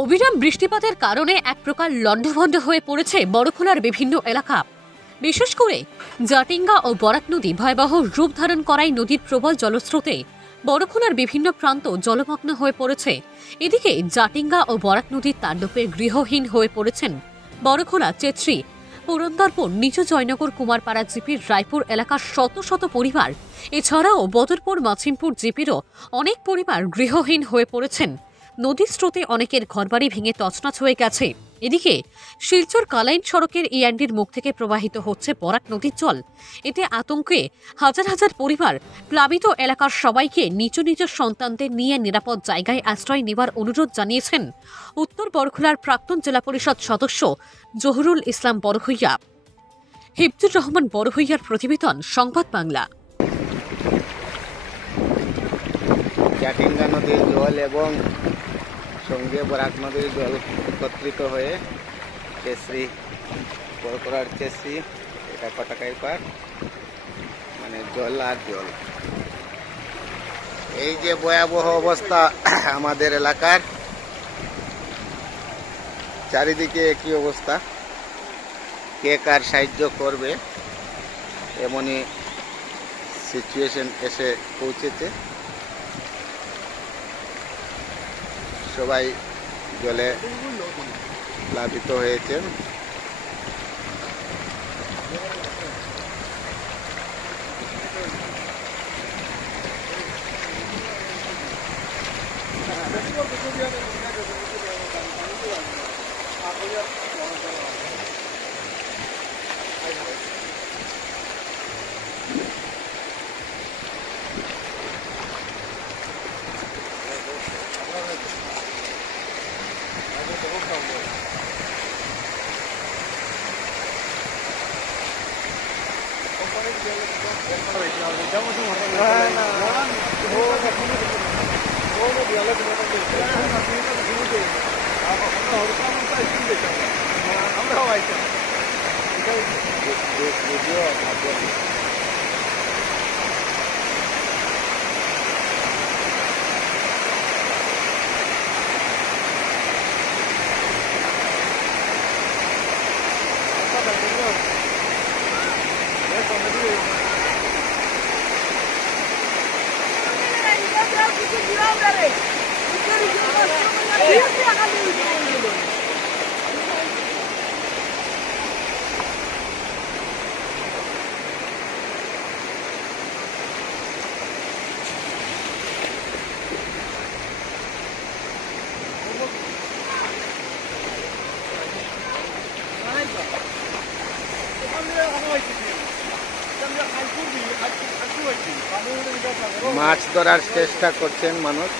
অবিরাম বৃষ্টিপাতের কারণে এক প্রকার লণ্ডভণ্ড হয়ে পড়েছে বড়খোলার বিভিন্ন এলাকা। বিশেষ করে জাটিঙ্গা ও বরাক নদী ভয়াবহ রূপ ধারণ করায় নদীর প্রবল জলস্রোতে বড়খোলার বিভিন্ন প্রান্ত জলমগ্ন হয়ে পড়েছে। এদিকে জাটিঙ্গা ও বরাক নদীর তাণ্ডবে গৃহহীন হয়ে পড়েছেন বড়খোলা, চেত্রী, পুরন্দরপুর, নিচু জয়নগর, কুমারপাড়া জিপির রায়পুর এলাকার শত শত পরিবার। এছাড়াও বদরপুর, মাছিমপুর জিপিরও অনেক পরিবার গৃহহীন হয়ে পড়েছেন। নদীর স্রোতে অনেকের ঘরবাড়ি ভেঙে তছনছ হয়ে গেছে। এদিকে শিলচর কালাইন সড়কের ইআন্ডির মুখ থেকে প্রবাহিত হচ্ছে বরাক নদীর জল। এতে আতঙ্কে হাজার হাজার পরিবার। প্লাবিত এলাকার সবাইকে নিজ নিজ সন্তানদের নিয়ে নিরাপদ জায়গায় আশ্রয় নেবার অনুরোধ জানিয়েছেন উত্তর বড়খোলার প্রাক্তন জেলা পরিষদ সদস্য জহুরুল ইসলাম বড়ভূইয়া। হিফজুর রহমান বড়ভূইয়ার প্রতিবেদন, সংবাদ বাংলা। জাটিঙ্গা নদীর জল এবং সঙ্গে বরাক নদীর জল একত্রিত হয়ে চেশ্রী, বড়খোলার চেশ্রী, এটা কটাকাই পার, মানে জল আর জল। এই যে ভয়াবহ অবস্থা আমাদের এলাকার, চারিদিকে একই অবস্থা। কে কার সাহায্য করবে এমনই সিচুয়েশন এসে পৌঁছেছে। সবাই জলে প্লাবিত হয়েছেন। মাছ ধরার চেষ্টা করছেন মানুষ।